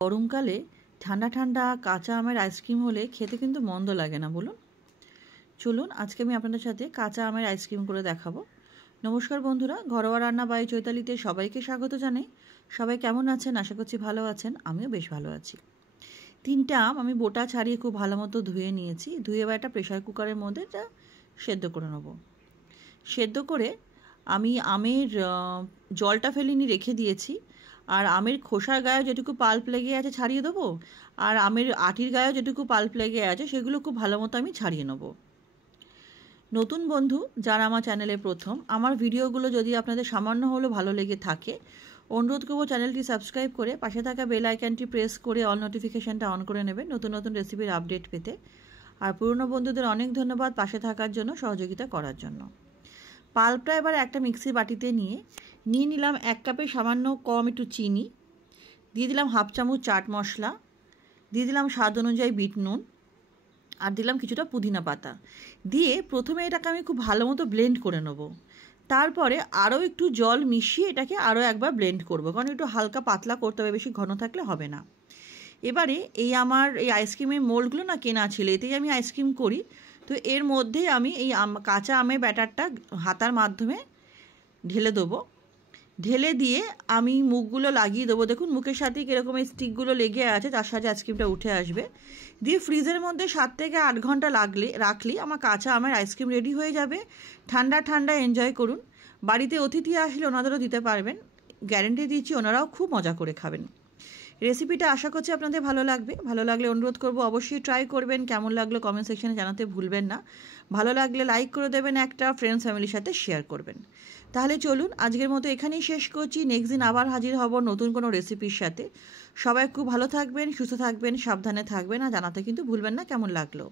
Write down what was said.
গরমকালে ঠান্ডা ঠান্ডা কাঁচা আমের আইসক্রিম হলে খেতে কিন্তু মন্দ লাগে না, বলুন। চলুন আজকে আমি আপনাদের সাথে কাঁচা আমের আইসক্রিম করে দেখাবো। নমস্কার বন্ধুরা, ঘরোয়া রান্না বাই চৈতালিতে সবাইকে স্বাগত জানাই। সবাই কেমন আছেন? আশা করছি ভালো আছেন। আমিও বেশ ভালো আছি। 3টে আম আমি বোটা ছাড়িয়ে খুব ভালো মতো ধুয়ে নিয়েছি। ধুয়ে এবার একটা প্রেশার কুকারের মধ্যে এটা সেদ্ধ করে নেব। সেদ্ধ করে আমি আমের জলটা ফেলিনি, রেখে দিয়েছি। আর আমের খোসার গায়ে যেটুকু পাল্প লেগে আছে ছাড়িয়ে দেবো, আর আমের আটির গায়ে যেটুকু পাল্প লেগে আছে সেগুলো খুব ভালো মতো আমি ছাড়িয়ে নেব। নতুন বন্ধু যারা আমার চ্যানেলে প্রথম, আমার ভিডিওগুলো যদি আপনাদের সামান্য হলেও ভালো লেগে থাকে, অনুরোধ করবো চ্যানেলটি সাবস্ক্রাইব করে পাশে থাকা বেল আইকনটি প্রেস করে অল নোটিফিকেশানটা অন করে নেবেন নতুন নতুন রেসিপির আপডেট পেতে। আর পুরনো বন্ধুদের অনেক ধন্যবাদ পাশে থাকার জন্য, সহযোগিতা করার জন্য। পাল্পটা এবার একটা মিক্সির বাটিতে নিয়ে নিলাম 1 কাপের সামান্য কম একটু চিনি, দিয়ে দিলাম 1/2 চামচ চাট মশলা, দিয়ে দিলাম স্বাদ অনুযায়ী বিট নুন, আর দিলাম কিছুটা পুদিনা পাতা। দিয়ে প্রথমে এটাকে আমি খুব ভালো মতো ব্লেন্ড করে নেব। তারপরে আরও একটু জল মিশিয়ে এটাকে আরও একবার ব্লেন্ড করব, কারণ একটু হালকা পাতলা করতে হবে, বেশি ঘন থাকলে হবে না। এবারে আমার এই আইসক্রিমের মোল্ডগুলো না কেনা ছিল, এতেই আমি আইসক্রিম করি। তো এর মধ্যে আমি এই কাঁচা আমের ব্যাটারটা হাতার মাধ্যমে ঢেলে দেবো। ঢেলে দিয়ে আমি মুখগুলো লাগিয়ে দেবো। দেখুন মুখের সাথে কীরকম এই স্টিকগুলো লেগে আছে, তার সাথে আইসক্রিমটা উঠে আসবে। দিয়ে ফ্রিজের মধ্যে 7 থেকে 8 ঘন্টা রাখলেই আমার কাঁচা আমের আইসক্রিম রেডি হয়ে যাবে। ঠান্ডা ঠান্ডা এনজয় করুন। বাড়িতে অতিথি আসলে ওনাদেরও দিতে পারবেন, গ্যারেন্টি দিচ্ছি ওনারাও খুব মজা করে খাবেন। রেসিপিটা আশা করছি আপনাদের ভালো লাগবে। ভালো লাগলে অনুরোধ করব অবশ্যই ট্রাই করবেন। কেমন লাগলো কমেন্ট সেকশনে জানাতে ভুলবেন না। ভালো লাগলে লাইক করে দেবেন, একটা ফ্রেন্ডস ফ্যামিলির সাথে শেয়ার করবেন। তাহলে চলুন আজকের মতো এখানেই শেষ করছি। নেক্সট দিন আবার হাজির হব নতুন কোনো রেসিপির সাথে। সবাই খুব ভালো থাকবেন, সুস্থ থাকবেন, সাবধানে থাকবেন, আর জানাতে কিন্তু ভুলবেন না কেমন লাগলো।